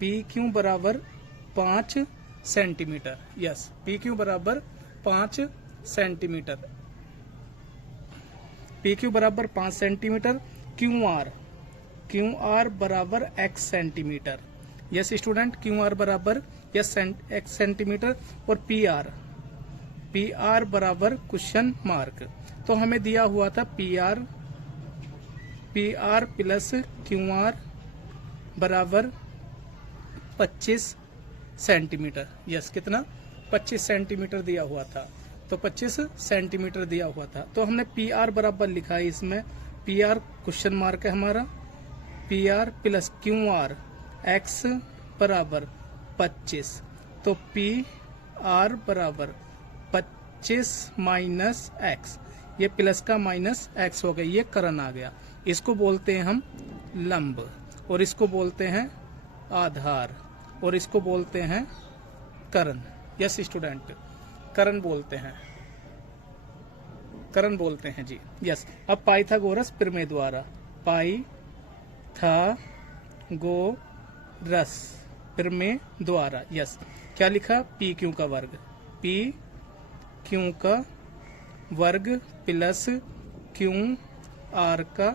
P Q बराबर 5 centimetre. Yes, P Q बराबर 5 centimetre. P Q बराबर 5 सेंटीमीटर। क्यू आर बराबर x centimetre. Yes student, Q R बराबर x centimetre. और P R बराबर question mark. तो हमें दिया हुआ था P R plus Q R बराबर 25 सेंटीमीटर। यस, कितना? 25 सेंटीमीटर दिया हुआ था। तो 25 सेंटीमीटर दिया हुआ था। तो हमने पी आर बराबर लिखा है इसमें, पी आर क्वेश्चन मार्क है हमारा, P R plus Q R x बराबर 25। तो पी आर बराबर 25 माइनस एक्स, ये प्लस का माइनस एक्स हो गया, ये करण आ गया। इसको बोलते हैं हम लंब, और इसको बोलते हैं आधार, और इसको बोलते हैं करण। यस स्टूडेंट, करण बोलते हैं जी। यस, अब पाइथागोरस प्रमेय द्वारा, पाइथागोरस प्रमेय द्वारा, यस, क्या लिखा? पी क्यू का वर्ग प्लस क्यू आर का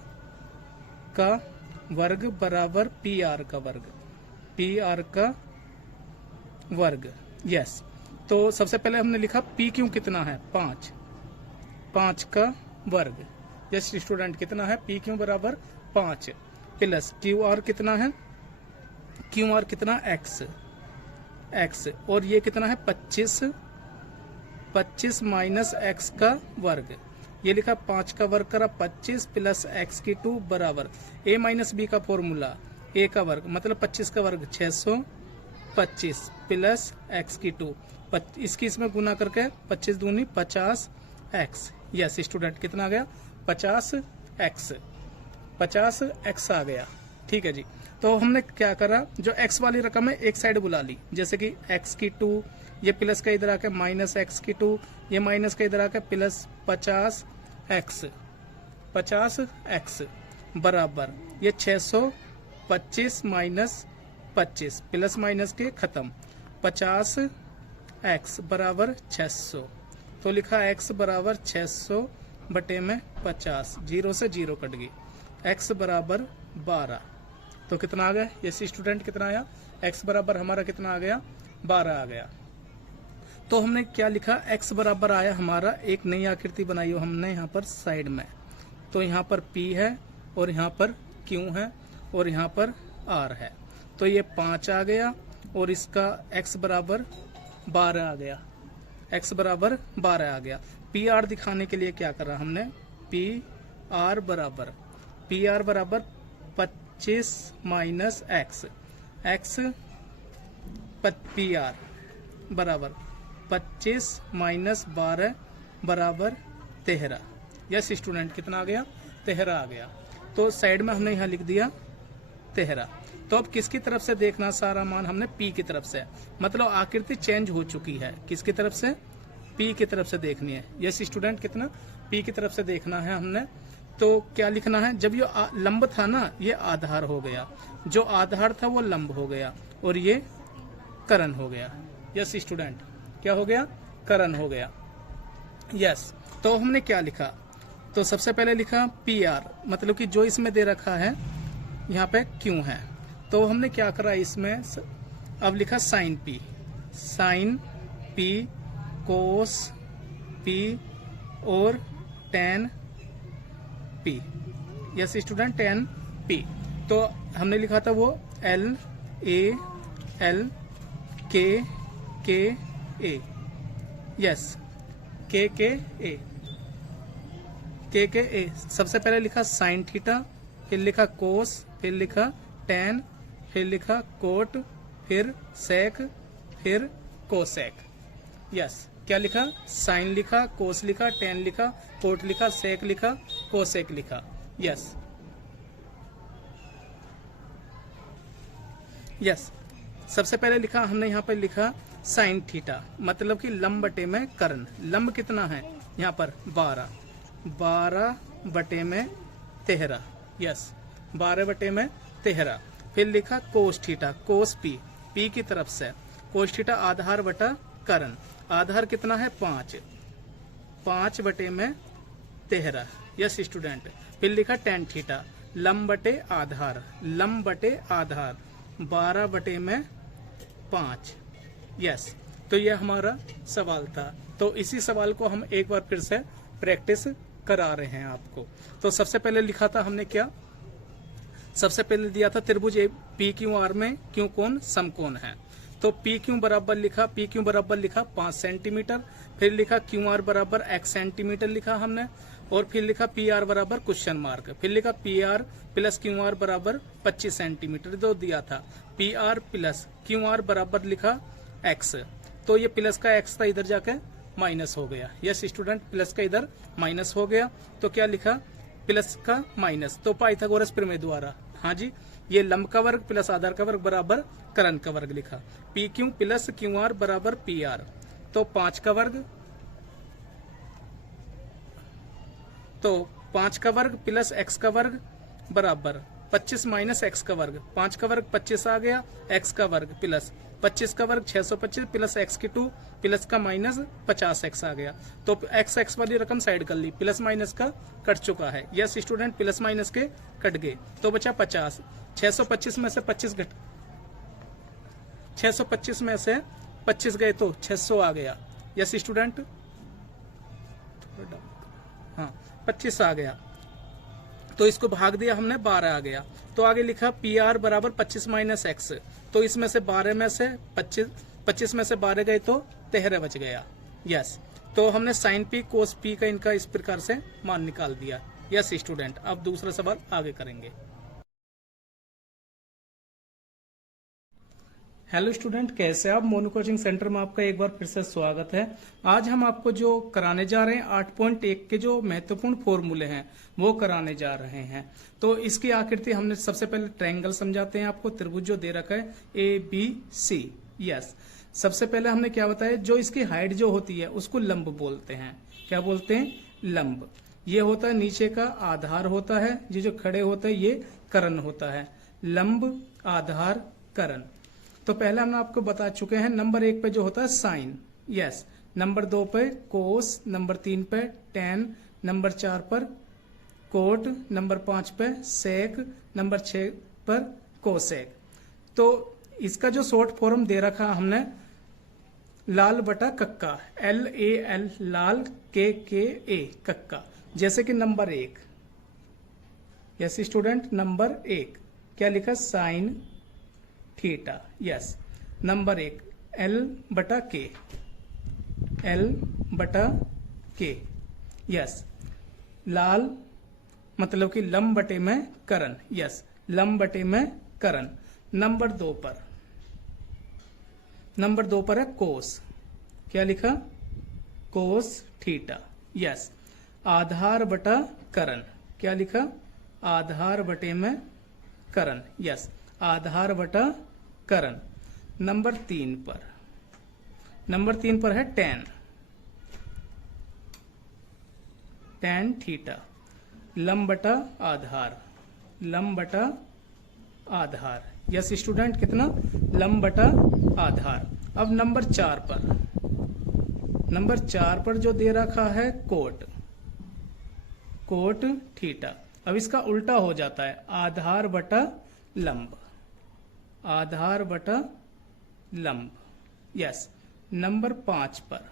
वर्ग बराबर पी आर का वर्ग। यस, तो सबसे पहले हमने लिखा पी क्यू कितना है? 5 का वर्ग। यस स्टूडेंट, कितना है? पी क्यू बराबर 5 प्लस क्यू आर कितना है? क्यू आर कितना? x, और ये कितना है? 25 माइनस एक्स का वर्ग। ये लिखा 5 का वर्ग करा 25 प्लस एक्स की 2 बराबर a माइनस बी का फॉर्मूला, a का वर्ग मतलब 25 का वर्ग 625 प्लस एक्स की 2, इसकी इसमें गुना करके 25 दूनी 50 एक्स। यस स्टूडेंट, कितना आ गया? 50 एक्स आ गया। ठीक है जी। तो हमने क्या करा, जो x वाली रकम है एक साइड बुला ली, जैसे कि x की 2, ये प्लस का इधर आके माइनस एक्स की 2, ये माइनस का इधर आके प्लस 50 एक्स बराबर ये 625 माइनस 25 प्लस माइनस के खत्म 50 एक्स बराबर 600। तो लिखा x बराबर 600 बटे में 50, 0 से 0 कट गई, x बराबर 12। तो कितना आ गया? ये स्टूडेंट कितना आया? x बराबर हमारा कितना आ गया? 12 आ गया। तो हमने क्या लिखा? x बराबर आया हमारा, एक नई आकृति बनाई हो हमने यहाँ पर साइड में। तो यहाँ पर p है और यहाँ पर q है और यहाँ पर r है। तो ये 5 आ गया और इसका x बराबर 12 आ गया, x बराबर 12 आ गया। पी आर दिखाने के लिए क्या करा हमने? पी आर बराबर 25 माइनस एक्स, पी आर बराबर 25 माइनस 12 बराबर 13। यस स्टूडेंट, कितना आ गया? 13 आ गया। तो साइड में हमने यहाँ लिख दिया 13। तो अब किसकी तरफ से देखना? सारा मान हमने P की तरफ से, मतलब आकृति चेंज हो चुकी है। किसकी तरफ से? P की तरफ से देखनी है। यस स्टूडेंट, कितना? P की तरफ से देखना है हमने। तो क्या लिखना है? जब ये लंब था ना, ये आधार हो गया, जो आधार था वो लंब हो गया और ये करण हो गया। यस स्टूडेंट, क्या हो गया? करण हो गया। यस, तो हमने क्या लिखा? तो सबसे पहले लिखा पी आर, मतलब कि जो इसमें दे रखा है यहाँ पे क्यू है। तो हमने क्या करा इसमें? अब लिखा साइन पी कोस पी और ten P. Yes student, ten P. तो हमने लिखा था वो L A L K K A। Yes, K K A। सबसे पहले लिखा साइन थीटा, फिर लिखा कोस, फिर लिखा टेन, फिर लिखा कोट, फिर सेक, फिर कोसेक। यस, क्या लिखा? साइन लिखा, कोस लिखा, टेन लिखा, कोट लिखा, सेक लिखा, कोसेक लिखा। यस, सबसे पहले लिखा हमने यहाँ पर लिखा साइन थीटा, मतलब कि लंब बटे में कर्ण। लंब कितना है यहाँ पर? 12 बटे में 13। यस, 12 बटे में 13। फिर लिखा कोस थीटा, कोस पी, पी की तरफ से कोस थीटा आधार बटा करण, आधार कितना है 5, 5 बटे में 13। Yes student. फिर लिखा टेन थीटा लंब बटे आधार, लंब बटे आधार 12 बटे में 5। यस, तो ये हमारा सवाल था। तो इसी सवाल को हम एक बार फिर से प्रैक्टिस करा रहे हैं आपको। तो सबसे पहले लिखा था हमने क्या, सबसे पहले दिया था त्रिभुज पी क्यू आर में क्यू कोण समकोण है। तो पी क्यू बराबर लिखा, पी क्यू बराबर लिखा 5 सेंटीमीटर, फिर लिखा क्यू आर बराबर x सेंटीमीटर लिखा हमने, और फिर लिखा पी आर बराबर क्वेश्चन मार्क, फिर लिखा P R plus Q R बराबर 25 सेंटीमीटर जो दिया था, P R plus Q R बराबर लिखा x। तो ये प्लस का x था, इधर जाके माइनस हो गया। यस स्टूडेंट, प्लस का इधर माइनस हो गया, तो क्या लिखा प्लस का माइनस, तो पाइथागोरस प्रमेय द्वारा, हाँ जी, ये लंब का वर्ग प्लस आधार का वर्ग बराबर करण का वर्ग लिखा। P Q plus Q R बराबर पी आर, तो 5 का वर्ग, तो 5 का वर्ग प्लस x का वर्ग बराबर 25 माइनस x का वर्ग, 5 का वर्ग 25 आ गया, x का वर्ग प्लस 25 का वर्ग 625 प्लस x की 2 प्लस का माइनस 50x आ गया। तो x वाली रकम साइड कर ली, प्लस माइनस का कट चुका है। यस स्टूडेंट, प्लस माइनस के कट गए, तो बचा 50। 625 में से 25 घट, 625 में से 25 गए तो 600 आ गया। यस स्टूडेंट, हाँ 25 आ गया, तो इसको भाग दिया हमने, 12 आ गया। तो आगे लिखा पी आर बराबर 25 माइनस एक्स, तो इसमें से 12 में से 25 में से 12 गए तो 13 बच गया। यस, तो हमने साइन पी कोस पी का इनका इस प्रकार से मान निकाल दिया। यस स्टूडेंट, अब दूसरा सवाल आगे करेंगे। हेलो स्टूडेंट, कैसे आप? मोनू कोचिंग सेंटर में आपका एक बार फिर से स्वागत है। आज हम आपको जो कराने जा रहे हैं 8.1 के जो महत्वपूर्ण फॉर्मूले हैं वो कराने जा रहे हैं। तो इसकी आकृति हमने सबसे पहले ट्रायंगल समझाते हैं आपको, त्रिभुज जो दे रखा है ABC। यस, सबसे पहले हमने क्या बताया, जो इसकी हाइट जो होती है उसको लंब बोलते हैं। क्या बोलते हैं? लंब। ये होता है नीचे का आधार होता है, ये जो खड़े होते हैं ये करण होता है। लंब, आधार, करण। तो पहले हम आपको बता चुके हैं, नंबर 1 पे जो होता है साइन, यस, नंबर 2 पे कोस, नंबर 3 पे टेन, नंबर 4 पर कोट, नंबर 5 पे सेक, नंबर 6 पर कोसेक। तो इसका जो शॉर्ट फॉर्म दे रखा हमने, लाल बटा कक्का, LAL, लाल, KKA, कक्का। जैसे कि नंबर 1, यस स्टूडेंट, नंबर 1 क्या लिखा, sine theta. Yes, number 1 L बटा K, L बटा K। यस, लाल मतलब कि लंब बटे में करण। यस, लंब बटे में करण। नंबर 2 पर है कोस, क्या लिखा, कोस थीटा। यस, आधार बटा करण, क्या लिखा, आधार बटे में करण। यस, आधार बटा करण। नंबर 3 पर है टेन, टेन थीटा, लंब बटा आधार, लंब बटा आधार। यस स्टूडेंट, कितना, लंब बटा आधार। अब नंबर 4 पर जो दे रखा है कोट, कोट थीटा। अब इसका उल्टा हो जाता है, आधार बटा लंब, आधार बटा लंब। यस, नंबर 5 पर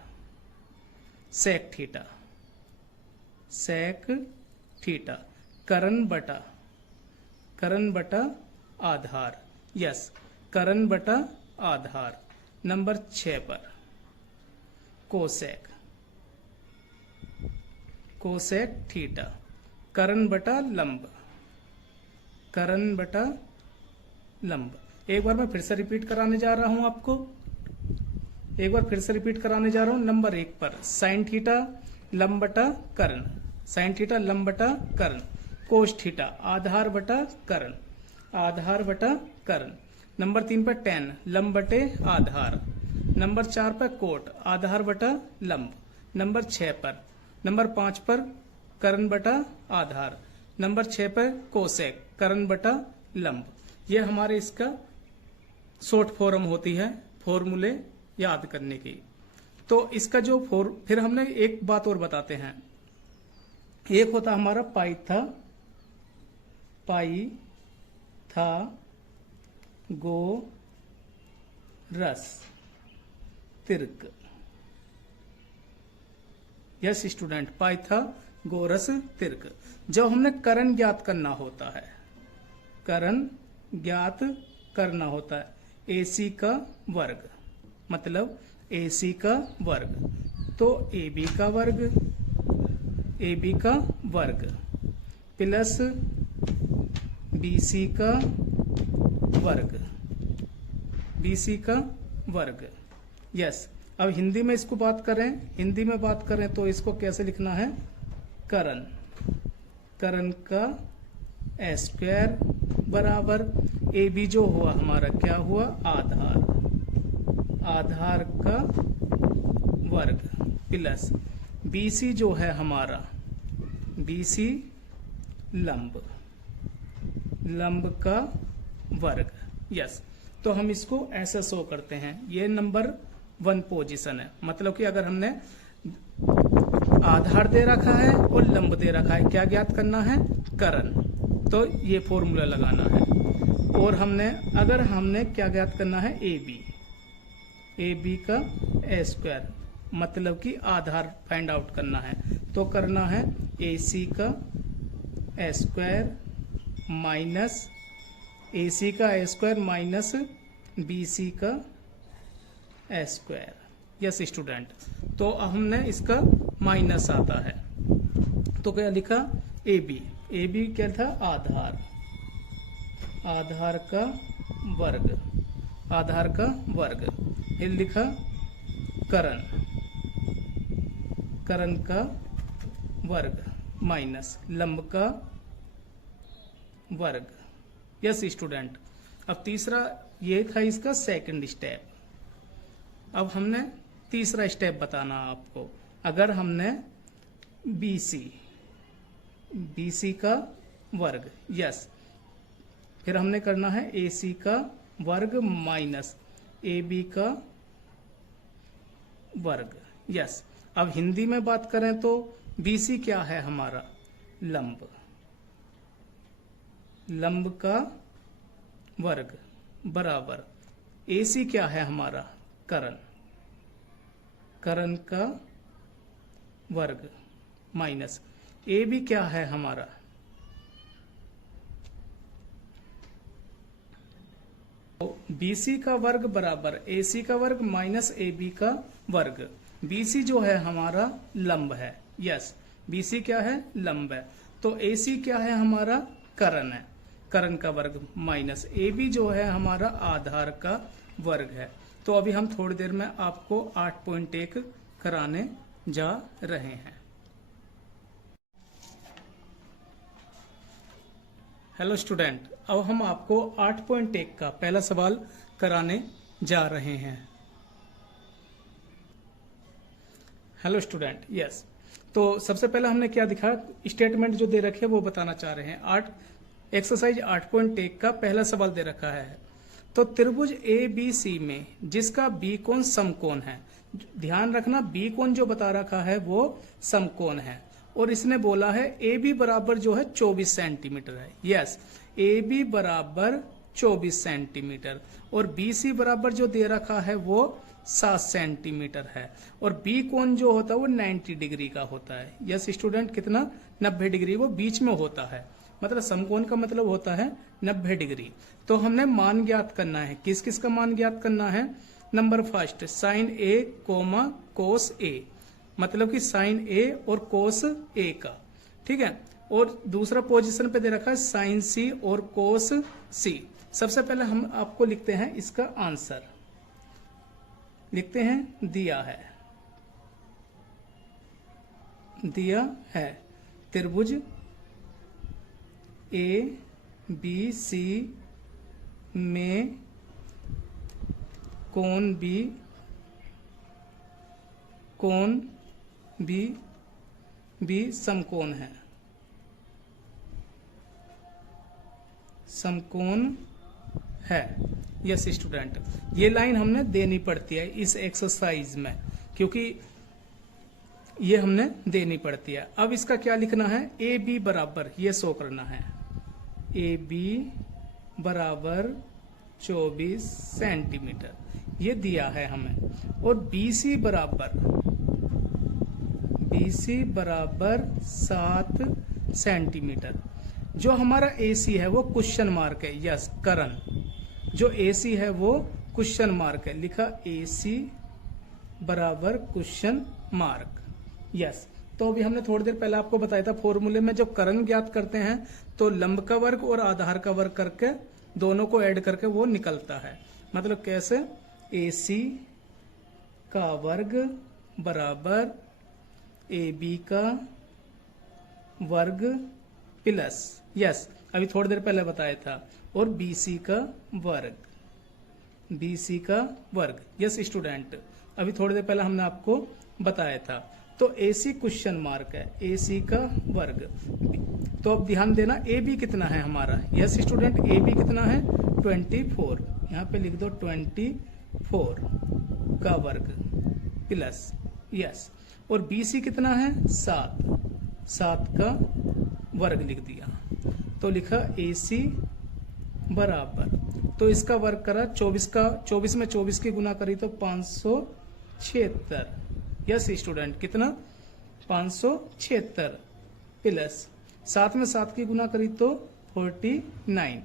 सेक थीटा, सेक थीटा, करण बटा आधार। यस, करण बटा आधार। नंबर 6 पर कोसेक, कोसेक थीटा, करण बटा लंब, करण बटा लंब। एक बार मैं फिर से रिपीट कराने जा रहा हूं आपको, नंबर 1 पर साइन थीटा लंब बटा करण, साइन थीटा लंब बटा करण, कोस थीटा आधार बटा करण, आधार बटा करण। नंबर 3 पर टेन लंब बटे आधार। नंबर 4 पर कोट आधार बटा लंब। नंबर 5 पर करण बटा आधार। नंबर 6 पर कोसेक करण बटा लंब। ये हमारे इसका शॉर्ट फॉर्म होती है फॉर्मूले याद करने की। तो इसका जो फिर हमने एक बात और बताते हैं। एक होता हमारा Pythagoras trick. Yes student, Pythagoras trick. जब हमने करण ज्ञात करना होता है, करण ज्ञात करना होता है, AC का वर्ग मतलब AC का वर्ग, तो AB का वर्ग प्लस BC का वर्ग। यस, अब हिंदी में इसको बात करें तो इसको कैसे लिखना है? करण का स्क्वायर बराबर AB जो हुआ हमारा क्या हुआ? आधार का वर्ग प्लस BC जो है हमारा BC लंब का वर्ग। यस, तो हम इसको ऐसा शो करते हैं। ये नंबर 1 पोजीशन है, मतलब कि अगर हमने आधार दे रखा है और लंब दे रखा है, क्या ज्ञात करना है? करण, तो ये फॉर्मूला लगाना है। और अगर हमने क्या ज्ञात करना है? AB का स्क्वायर, मतलब कि आधार फाइंड आउट करना है, तो करना है AC का स्क्वायर माइनस BC का स्क्वायर। यस स्टूडेंट, तो हमने इसका माइनस आता है, तो क्या लिखा? AB क्या था? आधार का वर्ग। फिर लिखा करण का वर्ग माइनस लंब का वर्ग। यस स्टूडेंट, अब तीसरा ये था इसका सेकंड स्टेप। अब हमने तीसरा स्टेप बताना आपको। अगर हमने BC का वर्ग, यस, फिर हमने करना है AC का वर्ग माइनस AB का वर्ग। यस, अब हिंदी में बात करें तो BC क्या है हमारा? लंब का वर्ग बराबर AC क्या है हमारा? करण का वर्ग माइनस AB क्या है हमारा? BC का वर्ग बराबर AC का वर्ग माइनस AB का वर्ग। BC जो है हमारा लंब है। यस, BC क्या है? लंब है। तो AC क्या है हमारा? करण है, करण का वर्ग माइनस AB जो है हमारा आधार का वर्ग है। तो अभी हम थोड़ी देर में आपको 8.1 कराने जा रहे हैं। हेलो स्टूडेंट, अब हम आपको 8.1 का पहला सवाल कराने जा रहे हैं। हेलो स्टूडेंट, यस, तो सबसे पहले हमने क्या दिखा? स्टेटमेंट जो दे रखे वो बताना चाह रहे हैं। एक्सरसाइज 8.1 का पहला सवाल दे रखा है। तो त्रिभुज ABC में जिसका B कोण समकोण है, ध्यान रखना B कोण जो बता रखा है वो समकोण है, और इसने बोला है AB बराबर जो है 24 सेंटीमीटर है। यस, AB बराबर 24 सेंटीमीटर और BC बराबर जो दे रखा है वो 7 सेंटीमीटर है, और B कोण जो होता है वो 90 डिग्री का होता है। यस स्टूडेंट, कितना? 90 डिग्री, वो बीच में होता है, मतलब समकोण का मतलब होता है 90 डिग्री। तो हमने मान ज्ञात करना है। किस किस का मान ज्ञात करना है? Number first sine A comma cos A, मतलब कि साइन A और कोस A का, ठीक है। और दूसरा पोजीशन पे दे रखा है साइन C और कोस C। सबसे पहले हम आपको लिखते हैं इसका आंसर, लिखते हैं दिया है त्रिभुज ABC में कोण B समकोण है। समकोण है। यस स्टूडेंट, ये लाइन हमने देनी पड़ती है इस एक्सरसाइज में, क्योंकि ये हमने देनी पड़ती है। अब इसका क्या लिखना है, ए बी बराबर, ये शो करना है, ए बी बराबर 24 सेंटीमीटर, ये दिया है हमें। और BC बराबर 7 सेंटीमीटर। जो हमारा AC है वो क्वेश्चन मार्क है, यस करण, जो AC है वो क्वेश्चन मार्क है, लिखा AC बराबर क्वेश्चन मार्क, यस। तो अभी हमने थोड़ी देर पहले आपको बताया था फॉर्मूले में जब करण ज्ञात करते हैं तो लंब का वर्ग और आधार का वर्ग करके दोनों को ऐड करके वो निकलता है। मतलब कैसे, AC का वर्ग बराबर AB का वर्ग प्लस, यस अभी थोड़ी देर पहले बताया था, और BC का वर्ग, यस स्टूडेंट अभी थोड़ी देर पहले हमने आपको बताया था। तो AC क्वेश्चन मार्क है, AC का वर्ग। तो अब ध्यान देना AB कितना है हमारा, यस स्टूडेंट AB कितना है 24, यहाँ पे लिख दो 24 का वर्ग प्लस, यस। और BC कितना है 7 का वर्ग लिख दिया, तो लिखा AC बराबर, तो इसका वर्ग करा 24 में 24 की गुना करी तो 576, यस स्टूडेंट कितना 576 प्लस 7 में 7 की गुना करी तो 49।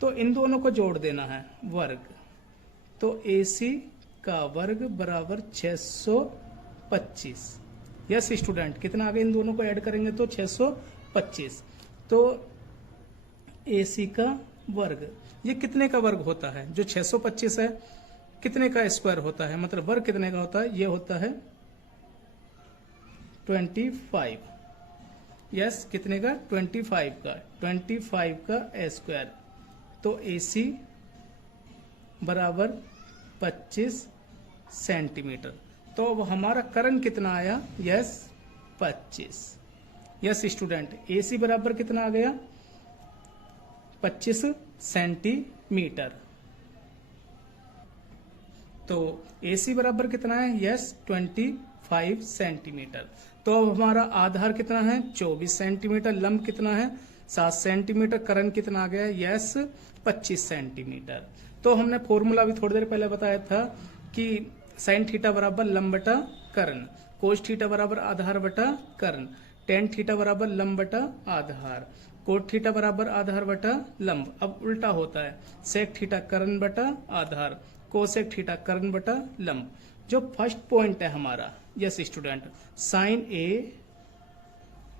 तो इन दोनों को जोड़ देना है वर्ग, तो AC का वर्ग बराबर 625, यस स्टूडेंट कितना आगे इन दोनों को ऐड करेंगे तो 625। तो AC का वर्ग ये कितने का वर्ग होता है, जो 625 है कितने का स्क्वायर होता है, मतलब वर्ग कितने का होता है, ये होता है 25, यस कितने का 25 का स्क्वायर। तो AC बराबर 25 सेंटीमीटर। तो अब हमारा करण कितना आया, यस 25, यस स्टूडेंट AC बराबर कितना आ गया 25 सेंटीमीटर। तो AC बराबर कितना है, यस 25 सेंटीमीटर। तो अब हमारा आधार कितना है 24 सेंटीमीटर, लंब कितना है 7 सेंटीमीटर, करण कितना आ गया, यस 25 सेंटीमीटर। तो हमने फॉर्मूला भी थोड़ी देर पहले बताया था कि साइन थीटा बराबर लंब बटा कर्ण, कोस थीटा बराबर आधार बटा कर्ण, टेन थीटा बराबर लंब बटा आधार, कोट थीटा बराबर आधार बटा लंब। अब उल्टा होता है, सेक थीटा कर्ण बटा आधार, कोसेक थीटा कर्ण बटा लंब। जो फर्स्ट पॉइंट है हमारा, यस स्टूडेंट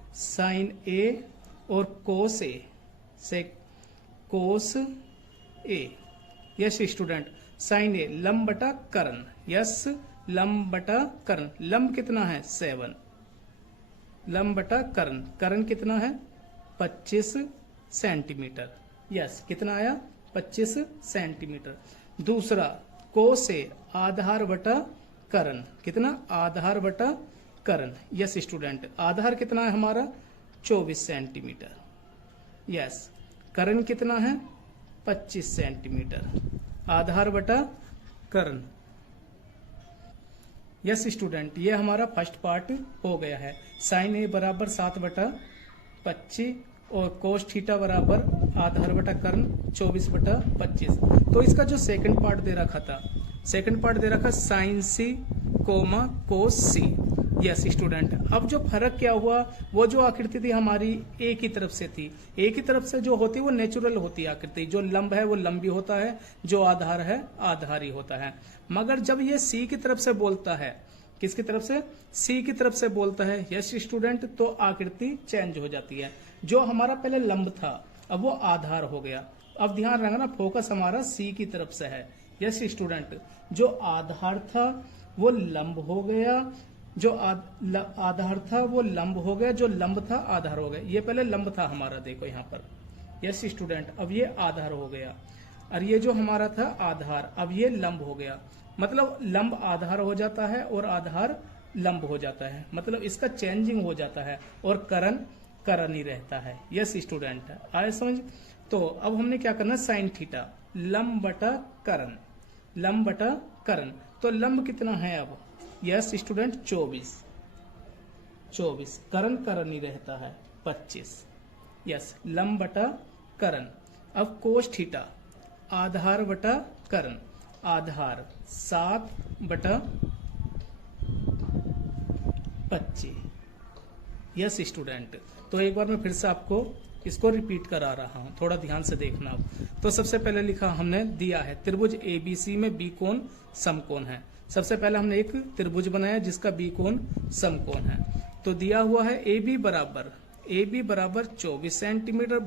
साइन ए और कोस ए, सेक कोस ए, यस स्टूडेंट साइन ए लंब बटा कर्ण, यस लंब बटा कर्ण, लंब कितना है 7, लंब बटा कर्ण, कर्ण कितना है 25 सेंटीमीटर, यस कितना आया 25 सेंटीमीटर। दूसरा कोस ए आधार बटा कर्ण, कितना आधार बटा कर्ण, यस स्टूडेंट आधार कितना है हमारा 24 सेंटीमीटर, यस कर्ण कितना है 25 सेंटीमीटर, आधार बटा कर्ण, यस स्टूडेंट ये हमारा फर्स्ट पार्ट हो गया है। साइन ए बराबर 7 बटा 25 और कोस थीटा बराबर आधार बटा कर्ण 24 बटा 25। तो इसका जो सेकंड पार्ट दे रखा था, सेकंड पार्ट दे रखा साइन सी कोमा कोस सी, यस स्टूडेंट। अब जो फर्क क्या हुआ, वो जो आकृति थी हमारी ए की तरफ से थी, ए की तरफ से जो होती है वो नेचुरल होती है आकृति, जो लंब है वो लंबी होता है, जो आधार है आधारी होता है। मगर जब ये सी की तरफ से बोलता है, किसकी तरफ से, सी की तरफ से बोलता है, यस स्टूडेंट, तो आकृति चेंज हो जाती है। जो हमारा पहले लंब था अब वो आधार हो गया। अब ध्यान रखना फोकस हमारा सी की तरफ से है, यस स्टूडेंट। जो आधार था वो लंब हो गया, जो आधार था वो लंब हो गया, जो लंब था आधार हो गया। ये पहले लंब था हमारा, देखो यहाँ पर, यस स्टूडेंट, अब ये आधार हो गया, और ये जो हमारा था आधार, अब ये लंब हो गया। मतलब लंब आधार हो जाता है और आधार लंब हो जाता है, मतलब इसका चेंजिंग हो जाता है, और करण करण ही रहता है, यस स्टूडेंट। आए समझ। तो अब हमने क्या करना, साइन थीटा लंब बटा करण, लंब बटा करण। तो लंब कितना है अब, यस स्टूडेंट 24, करण करण ही रहता है 25, यस लंब बटा करण। अब कोस थीटा आधार बटा करण, आधार 7 बटा 25, यस स्टूडेंट। तो एक बार मैं फिर से आपको इसको रिपीट करा रहा हूं, थोड़ा ध्यान से देखना। तो सबसे पहले लिखा हमने, दिया है त्रिभुज एबीसी में बी कोण समकोण है। सबसे पहले हमने एक त्रिभुज बनाया जिसका बी कोण समकोण है। तो दिया हुआ है ए बी बराबर 24 सेंटीमीटर,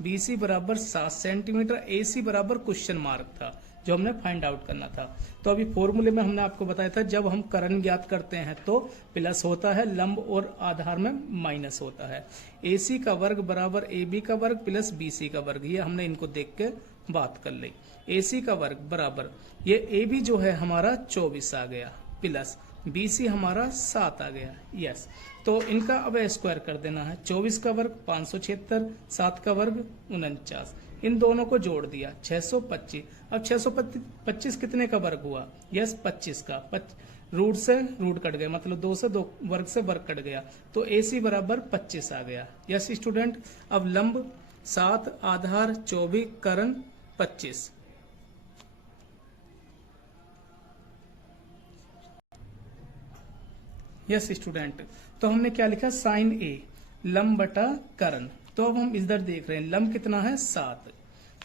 बी सी बराबर 7 सेंटीमीटर, ए सी बराबर क्वेश्चन मार्क था जो हमने फाइंड आउट करना था। तो अभी फॉर्मूले में हमने आपको बताया था जब हम करण ज्ञात करते हैं तो प्लस होता है, लंब और आधार में माइनस होता है। ए सी का वर्ग बराबर ए बी का वर्ग प्लस बी सी का वर्ग, ये हमने इनको देख के बात कर ली। ए सी का वर्ग बराबर ये ए बी जो है हमारा 24 आ गया प्लस बी सी हमारा 7 आ गया, यस। तो इनका अब स्क्वायर कर देना है, 24 का वर्ग 576, 7 का वर्ग 49, इन दोनों को जोड़ दिया 625। अब 625 कितने का वर्ग हुआ, यस 25 का, रूट से रूट कट गया, मतलब 2 से 2 वर्ग से वर्ग कट गया, तो ए सी बराबर 25 आ गया, यस स्टूडेंट। अब लंब 7, आधार 24, करण 25। Yes student. तो हमने क्या लिखा, साइन ए लंब बटा करण। तो अब हम इधर देख रहे हैं, लंब कितना है 7,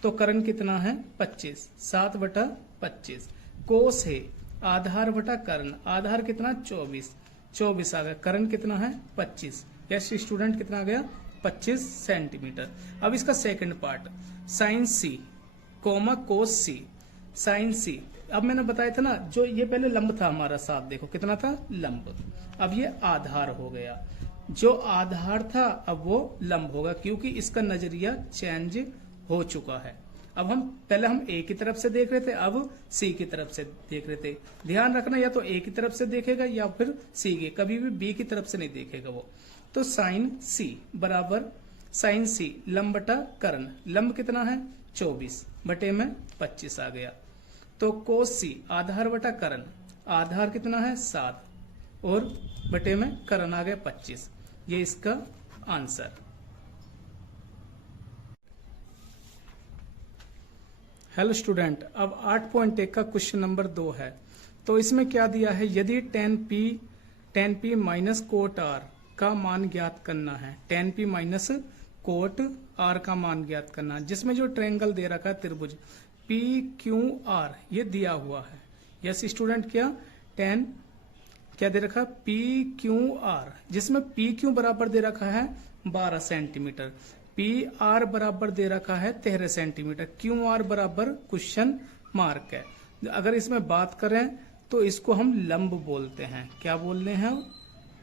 तो करण कितना है 25, 7 बटा 25। कोस है आधार बटा करण, आधार कितना 24 आ गया, करण कितना है 25, यस स्टूडेंट कितना आ गया 25 सेंटीमीटर। अब इसका second part, sign C comma कोस सी, साइन सी। अब मैंने बताया था ना, जो ये पहले लंब था हमारा 7, देखो कितना था लंब, अब ये आधार हो गया, जो आधार था अब वो लंब होगा क्योंकि इसका नजरिया चेंज हो चुका है। अब पहले हम ए की तरफ से देख रहे थे, अब सी की तरफ से देख रहे थे। ध्यान रखना, या तो ए की तरफ से देखेगा या फिर सी की, कभी भी बी की तरफ से नहीं देखेगा वो। तो साइन सी बराबर साइन सी लंब बटा करण, लंब कितना है 24 बटे में 25 आ गया। तो कोस सी आधार बटा करण, आधार कितना है 7 और बटे में करण आ गया 25, ये इसका आंसर। हेलो स्टूडेंट, अब 8.1 का क्वेश्चन नंबर 2 है। तो इसमें क्या दिया है, यदि tan p minus cot r का मान ज्ञात करना है, tan p minus cot r का मान ज्ञात करना है, जिसमें जो ट्रायंगल दे रखा है त्रिभुज PQR ये दिया हुआ है। यस स्टूडेंट, क्या दे रखा PQR, जिसमें PQ बराबर दे रखा है 12 सेंटीमीटर, PR बराबर दे रखा है 13 सेंटीमीटर, QR बराबर क्वेश्चन मार्क है। अगर इसमें बात करें तो इसको हम लंब बोलते हैं, क्या बोल रहे हैं,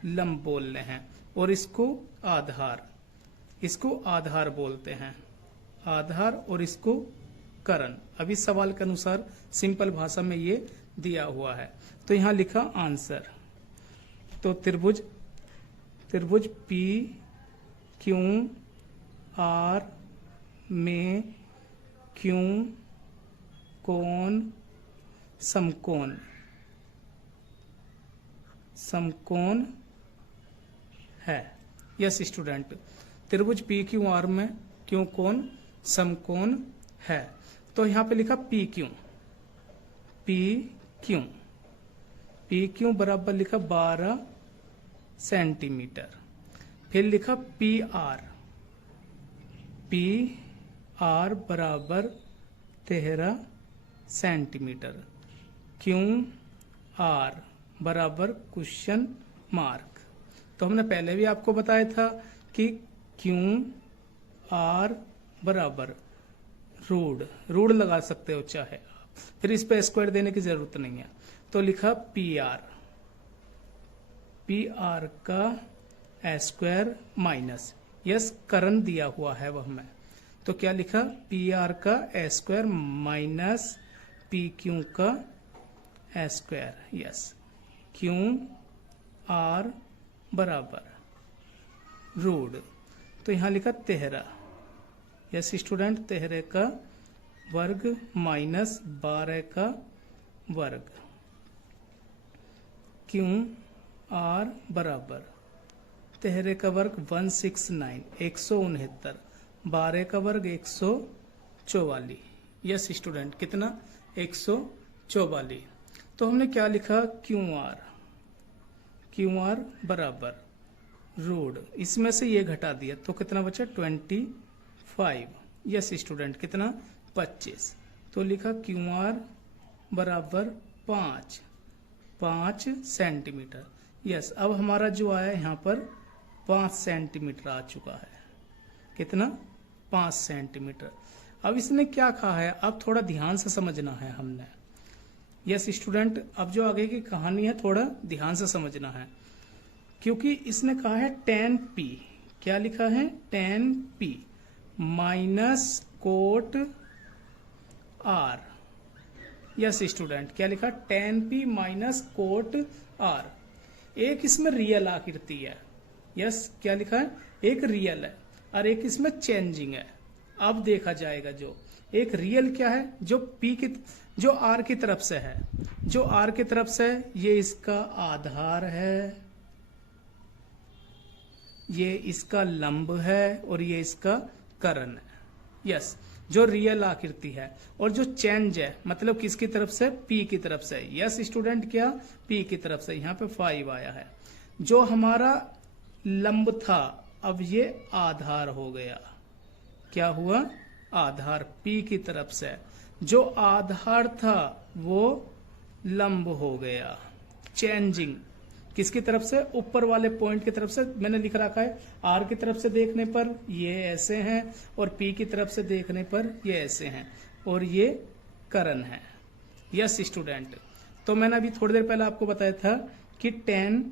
लंब बोल रहे हैं, और इसको आधार बोलते हैं, आधार, और इसको करण। अभी सवाल के अनुसार सिंपल भाषा में ये दिया हुआ है। तो यहां लिखा आंसर, तो त्रिभुज PQR में क्यों कोण समकोण है। यस स्टूडेंट, त्रिभुज PQR में क्यों कोण समकोण है। तो यहां पे लिखा PQ बराबर लिखा 12 सेंटीमीटर, फिर लिखा PR बराबर 13 सेंटीमीटर, QR बराबर क्वेश्चन मार्क। तो हमने पहले भी आपको बताया था कि QR बराबर रूढ़ लगा सकते हो चाहे, फिर इस पे स्क्वायर देने की जरूरत नहीं है। तो लिखा PR का स्क्वायर माइनस, यस करण दिया हुआ है वह में, तो क्या लिखा PR का स्क्वायर माइनस PQ का स्क्वायर, यस QR बराबर रूट, तो यहां लिखा 13, यस स्टूडेंट, 13 का वर्ग माइनस 12 का वर्ग क्यू आर बराबर 13 का वर्ग 169 169, 12 का वर्ग 144। यस स्टूडेंट, कितना 144। तो हमने क्या लिखा, क्यू आर बराबर रूट, इसमें से ये घटा दिया तो कितना बचा 25। यस स्टूडेंट, कितना 25। तो लिखा क्यू आर बराबर 5 सेंटीमीटर। यस, अब हमारा जो आया यहाँ पर 5 सेंटीमीटर आ चुका है। कितना 5 सेंटीमीटर। अब इसने क्या कहा है, अब थोड़ा ध्यान से समझना है हमने। यस स्टूडेंट, अब जो आगे की कहानी है थोड़ा ध्यान से समझना है, क्योंकि इसने कहा है tan p, क्या लिखा है tan p minus cot r। Yes student, क्या लिखा tan p minus cot r। एक इसमें रियल आकृति है। यस, क्या लिखा है, एक रियल है और एक इसमें चेंजिंग है। अब देखा जाएगा जो एक रियल क्या है, जो r की तरफ से है, जो r की तरफ से है, ये इसका आधार है, ये इसका लंब है और ये इसका कर्ण है। यस, जो रियल आकृति है। और जो चेंज है मतलब किसकी तरफ से, p की तरफ से। यस स्टूडेंट, क्या p की तरफ से, यहाँ पे 5 आया है। जो हमारा लंब था अब ये आधार हो गया। क्या हुआ, आधार p की तरफ से। जो आधार था वो लंब हो गया। चेंजिंग किसकी तरफ से, ऊपर वाले पॉइंट की तरफ से। मैंने लिख रखा है r की तरफ से देखने पर ये ऐसे हैं और p की तरफ से देखने पर ये ऐसे हैं और ये कर्ण है। यस स्टूडेंट, तो मैंने अभी थोड़ी देर पहले आपको बताया था कि tan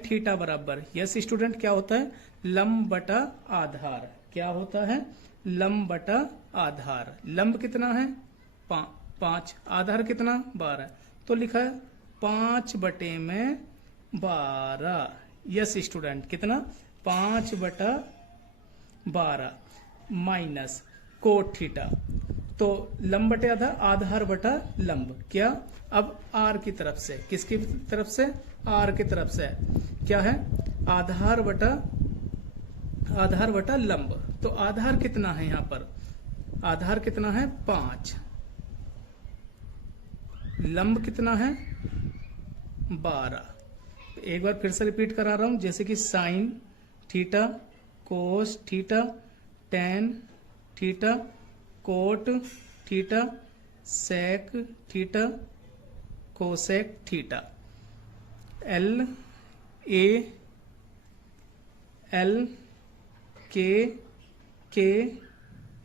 थीटा बराबर, यस स्टूडेंट, क्या होता है, लंब बटा आधार। क्या होता है, लंब बटा आधार। लंब कितना है 5, आधार कितना 12, तो लिखा है 5/12। यस स्टूडेंट, कितना 5/12 माइनस कोट थीटा। तो लंब बटे आधार, आधार बटा लंब। क्या, अब r की तरफ से, किसकी तरफ से, r की तरफ से क्या है, आधार बटा लंब। तो आधार कितना है यहाँ पर, आधार कितना है 5, लंब कितना है 12। एक बार फिर से रिपीट करा रहा हूं, जैसे कि sine theta, cos theta, tan theta, cot theta, sec theta, cosec theta. L A L K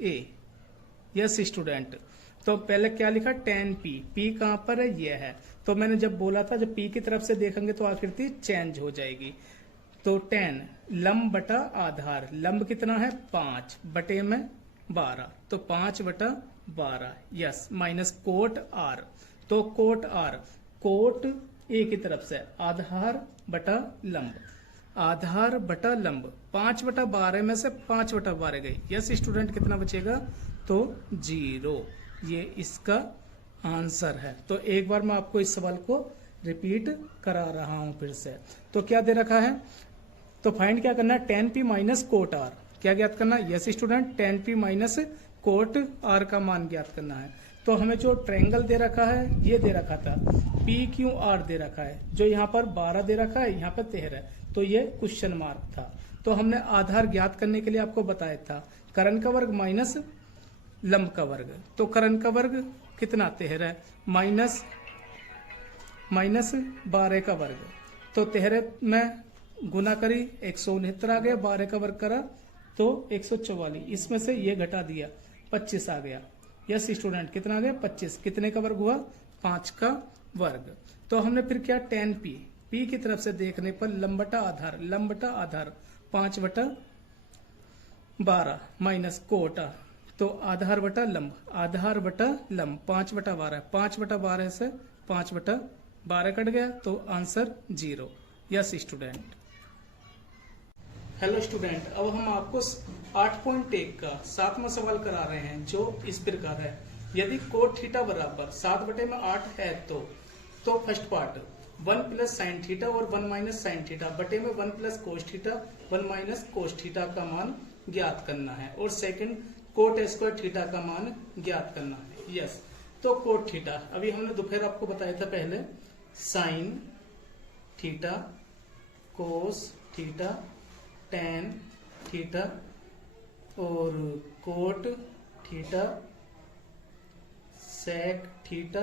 A. Yes student, तो पहले क्या लिखा tan p, p कहां पर है, ये है। तो मैंने जब बोला था जब p की तरफ से देखेंगे तो आकृति चेंज हो जाएगी। तो tan लंब बटा आधार, लंब कितना है 5 बटे में 12, तो 5/12। यस, माइनस कोट r, तो कोट r, कोट a की तरफ से, आधार बटा लंब, आधार बटा लंब। 5/12 में से 5/12 गई। यस स्टूडेंट, कितना बचेगा, तो 0। ये इसका आंसर है। तो एक बार मैं आपको इस सवाल को रिपीट करा रहा हूं फिर से। तो क्या दे रखा है, तो फाइंड क्या करना है, tan p minus cot r। क्या ज्ञात करना है, yes student, tan p minus cot r का मान ज्ञात करना है। तो हमें जो ट्रायंगल दे रखा है, ये दे रखा था PQR दे रखा है, जो यहाँ पर 12 दे रखा है, यहाँ पर 13, तो ये क्वेश्चन मार्क था। तो हमने आधार ज्ञात करने के लिए आपको बताया था कर्ण का वर्ग माइनस लंब का वर्ग। तो कर्ण का वर्ग कितना 13 माइनस 12 का वर्ग, तो 13 में गुना करी 169 आ गया, 12 का वर्ग करा तो 144, इसमें से ये घटा दिया 25 आ गया। यस स्टूडेंट, कितना आ गया 25, कितने का वर्ग हुआ 5 का वर्ग। तो हमने फिर क्या tan p, p की तरफ से देखने पर लंब बटा आधार 5/12 माइनस कोटा, तो आधार बटा लंब 5/12, 5/12 से 5/12 कट गया, तो answer 0। Yes student. Hello student, अब हम आपको 8.1 का 7वां सवाल करा रहे हैं जो इस प्रकार है। यदि कोट थीटा बराबर 7/8 है तो first part 1 plus sine theta और 1 माइनस साइन थीटा बटे में 1 plus cos theta 1 minus cos theta का मान ज्ञात करना है, और सेकंड कोट स्क्वायर थीटा का मान ज्ञात करना है। यस, तो कोट थीटा अभी हमने दोपहर आपको बताया था पहले, sign theta, cos theta, tan theta और कोट थीटा, सेक थीटा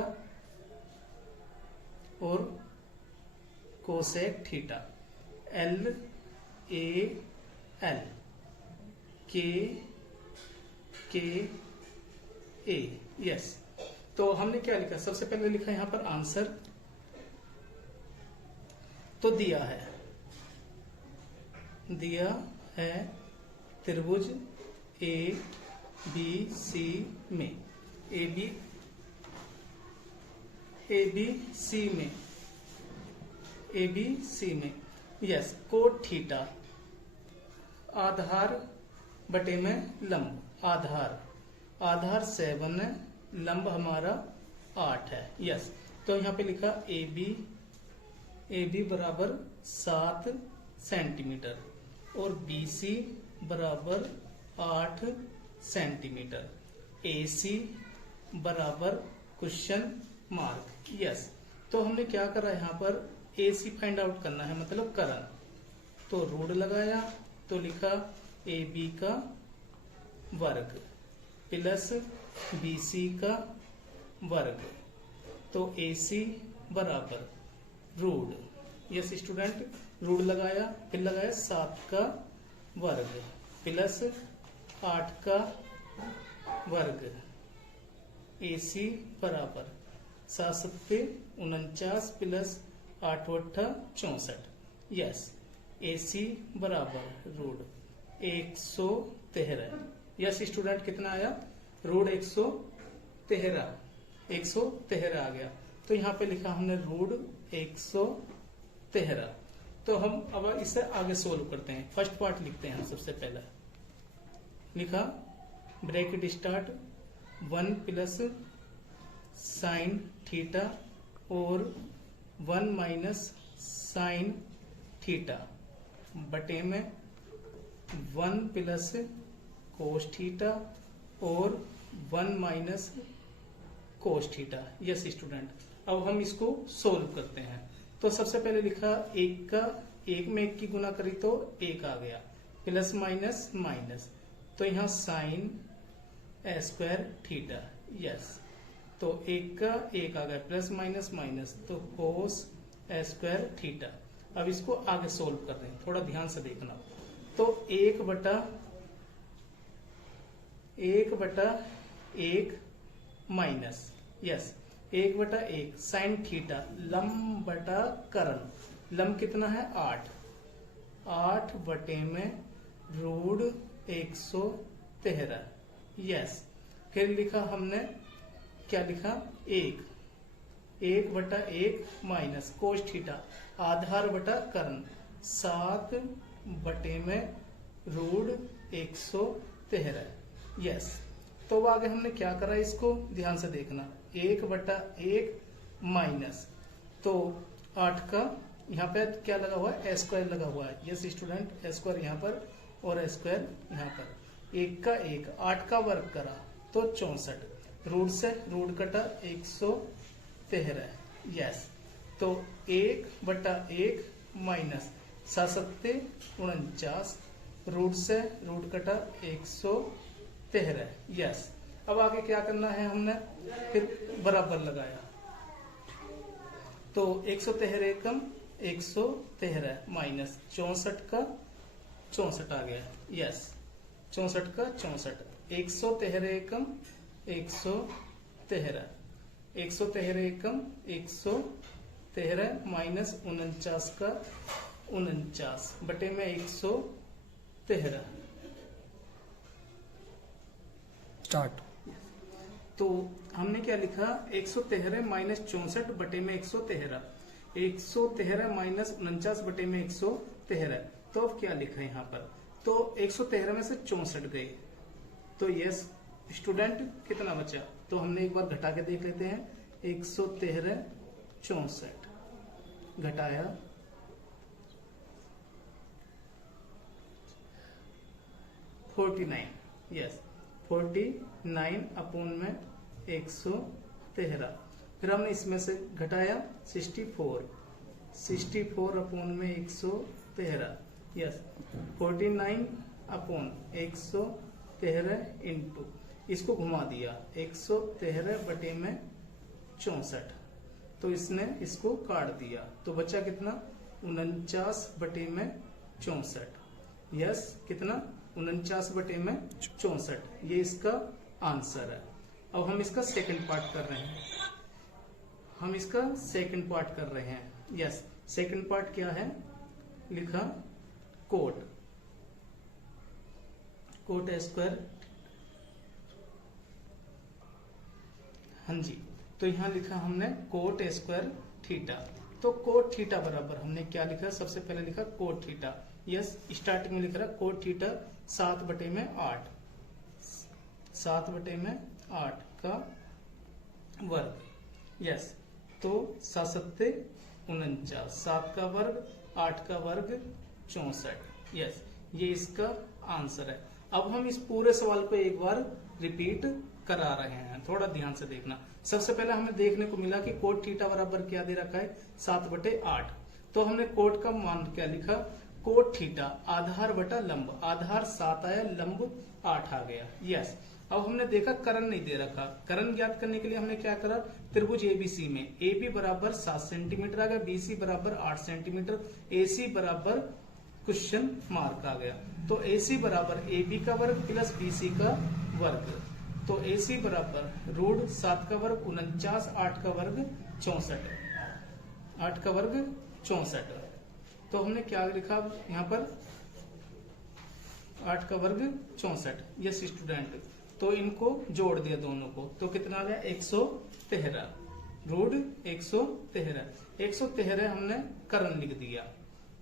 और cosec theta, L A L K A. Yes, तो हमने क्या लिखा, सबसे पहले लिखा यहां पर आंसर तो दिया है त्रिभुज ए बी सी में, ए बी सी में यस, कोट थीटा आधार बटे में लंब, आधार 7 है, लंब हमारा 8 है। यस, तो यहाँ पे लिखा ए बी बराबर 7 सेंटीमीटर और बी सी बराबर 8 सेंटीमीटर, ए सी बराबर क्वेश्चन मार्क। यस, तो हमने क्या करा, यहाँ पर ए सी फाइंड आउट करना है, मतलब करण। तो रूट लगाया तो लिखा ए बी का वर्ग प्लस बी सी का वर्ग, तो ए सी बराबर रूट। यस स्टूडेंट, रूट लगाया, फिर लगाया 7 का वर्ग प्लस 8 का वर्ग, ए सी बराबर 7 49 प्लस 8 64। यस, ए सी बराबर रूट 113। यस स्टूडेंट, कितना आया, रूट 113 आ गया। तो यहाँ पे लिखा हमने रूट 113। तो हम अब इसे आगे सोल्व करते हैं। फर्स्ट पार्ट लिखते हैं हम सबसे पहले, लिखा bracket start 1 plus sine theta और 1 माइनस साइन थीटा बटे में 1 प्लस कोस थीटा और 1 minus cos theta. Yes student, अब हम इसको सोल्व करते हैं। तो सबसे पहले लिखा एक में 1 की गुना करी तो 1 आ गया, प्लस माइनस माइनस, तो यहाँ साइन स्क्वायर थीटा। यस, तो 1 का 1 आ गया, प्लस माइनस माइनस, तो कोस स्क्वायर थीटा। अब इसको आगे सोल्व कर रहे हैं, थोड़ा ध्यान से देखना। तो 1 बटा 1 माइनस, यस 1 बटा 1 साइन थीटा, लंब बटा करण, लंब कितना है 8 बटे में रूट 113। यस, फिर लिखा हमने, क्या लिखा 1 बटा 1 माइनस कोस थीटा, आधार बटा कर्ण, 7 बटे में रूट 113। यस, तो आगे हमने क्या करा, इसको ध्यान से देखना, 1 बटा 1 माइनस, तो 8 का यहाँ पे क्या लगा हुआ है, स्क्वायर लगा हुआ है। यस स्टूडेंट, स्क्वायर यहाँ पर और स्क्वायर यहाँ पर, 1 का 1 8 का वर्ग करा तो 64, रूट से रूट कटा 113। यस, तो 1 बटा 1 माइनस 7 49, रूट से रूट कटा 113। यस, अब आगे क्या करना है, हमने फिर बराबर लगाया तो 113 एकम 113 माइनस 64 का 64 आ गया। यस, 64 का 64, 113 एकम 113, 113 एकम 113 माइनस 49 का 49 बटे में 113। स्टार्ट। तो हमने क्या लिखा, 113 माइनस 64 बटे में 113, 113 माइनस 49 बटे में 113, तो अब क्या लिखा है यहाँ पर, तो 113 में से 64 गए, तो यस स्टूडेंट कितना बचा, तो हमने एक बार घटा के देख लेते हैं। 113 64 घटाया 49, यस 49 अपॉन में 113, फिर हमने इसमें से घटाया 64 अपॉन में 113, यस 49 अपॉन 113 इंटू, इसको घुमा दिया 113 बटे में 64, तो इसने इसको काट दिया, तो बचा कितना 49 बटे में 64, यस कितना 49 बटे में 64, ये इसका आंसर है। अब हम इसका सेकंड पार्ट कर रहे हैं, यस सेकंड पार्ट क्या है, लिखा कोट स्क्वायर, हाँ जी, तो यहां लिखा हमने कोट स्क्वायर थीटा, तो कोट थीटा बराबर हमने क्या लिखा, सबसे पहले लिखा कोट थीटा, यस स्टार्टिंग में लिख रहा कोट थीटा 7 बटे में 8 का वर्ग, यस तो 7 49, 7 का वर्ग 8 का वर्ग 64, यस ये इसका आंसर है। अब हम इस पूरे सवाल को एक बार रिपीट करा रहे हैं, थोड़ा ध्यान से देखना। सबसे पहले हमें देखने को मिला कि कोट थीटा बराबर क्या दे रखा है 7 बटे 8, तो हमने कोट का मान क्या लिखा, कोट थीटा आधार बटा लंब, आधार 7 आया, लंब 8 आ गया, यस। अब हमने देखा करण नहीं दे रखा, करण ज्ञात करने के लिए हमने क्या करा, त्रिभुज एबीसी में AB बराबर 7 सेंटीमीटर आ गया, BC बराबर 8 सेंटीमीटर, AC बराबर क्वेश्चन मार्क आ गया, तो AC बराबर AB का वर्ग प्लस BC का वर्ग, तो AC बराबर √7 का वर्ग 49, 8 का वर्ग 64, तो हमने क्या लिखा यहाँ पर 8 का वर्ग 64, यस स्टूडेंट, तो इनको जोड़ दिया दोनों को, तो कितना आ गया 113, √113 हमने करण लिख दिया,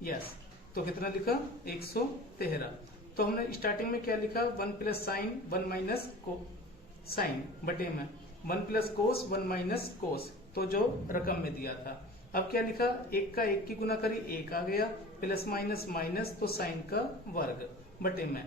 यस तो कितना लिखा 113, तो हमने स्टार्टिंग में क्या लिखा 1 प्लस साइन 1 माइनस साइन बटे में 1 प्लस कोस 1 माइनस कोस, तो जो रकम में दिया था। अब क्या लिखा 1 का 1 की गुना करी 1 आ गया, प्लस माइनस माइनस तो साइन का वर्ग बटे में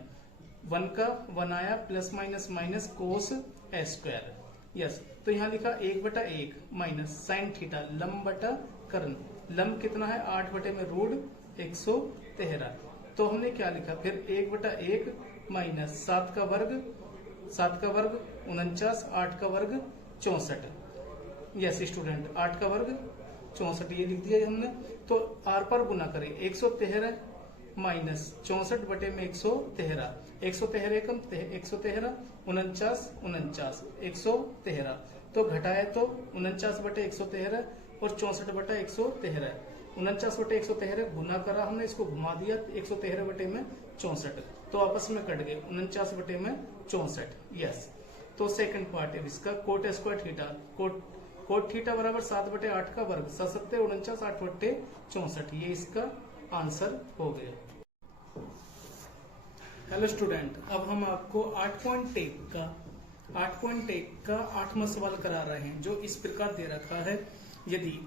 1 का 1 आया, plus minus minus cos square, yes तो यहाँ लिखा 1 बटा 1 माइनस साइन थीटा लंब बटा कर्ण, लंब कितना है 8 बटे में √113, तो हमने क्या लिखा फिर 1 बटा 1 माइनस 7 का वर्ग 49, 8 का वर्ग 64, यस स्टूडेंट 8 का वर्ग 64 ये लिख दिया हमने, तो आर पर गुना करें 113 माइनस 64 बटे में 113, 113 एकम 113, 49 113, तो घटाए तो 49 बटे 113 और 64 बटे 113, 49 बटे 113 गुना करा हमने, इसको घुमा दिया 113 बटे में 64, तो आपस में कट गए 49 बटे में 64, यस तो सेकंड पार्ट है इसका coat square theta, cot theta बराबर 7 बटे 8 का वर्ग, 7 49 8 बटे 64, ये इसका आंसर हो गया। हेलो स्टूडेंट, अब हम आपको 8.1 का 8वां सवाल करा रहे हैं, जो इस प्रकार दे रखा है, यदि